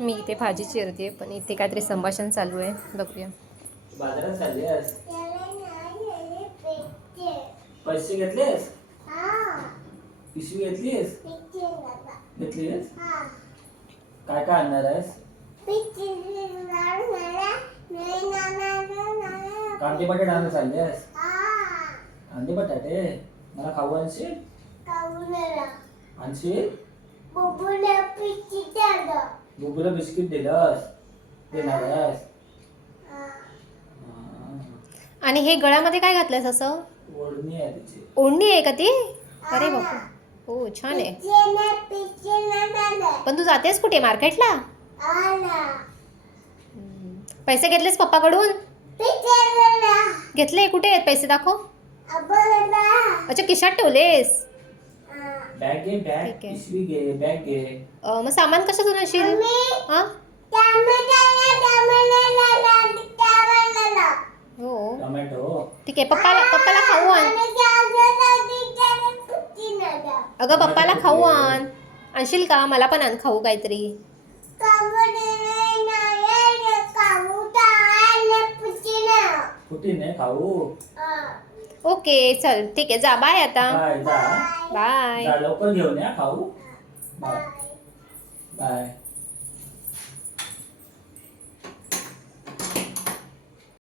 मी इथे भाजी चिरते, पण इथे काहीतरी संभाषण चालू आहे, बघूया. बाजारात चालली आहेस? पैसे घेतलेस? पिशवी घेतलीस? घेतलीस? काय काय आणणार आहेस? कांदे बटाटे आणायला चालली आहेस? कांदे बटाटे मला खाऊ आणशील? आणशील? बुबूला बिस्किट दिलंस? देणार आहेस? आणि हे गळ्यामध्ये काय घातलंयस असं? ओढणी आहे तिची. ओढणी आहे का ती? अरे बापरे, हो छान आहे. पण तू जातेस कुठे, मार्केटला? पैसे घेतलेस पप्पाकडून? घेतले, कुठे आहेत पैसे, दाखव. अच्छा, खिशात ठेवलेस. बॅग घे, बॅग. ठीक आहे. पिशवी घे, बॅग घे. मग सामान कशातून आणशील? हा, हो टोमॅटो. ठीक आहे. पप्पाला खाऊ आण. अगं पप्पाला खाऊ आण. आणशील का? मला पण आण खाऊ काहीतरी. फुटी नाही खाऊ. ओके चल, ठीक आहे, जा, बाय आता. बाय. जा. बाय. जा, लवकर घेऊन या खाऊ. बाय. बाय.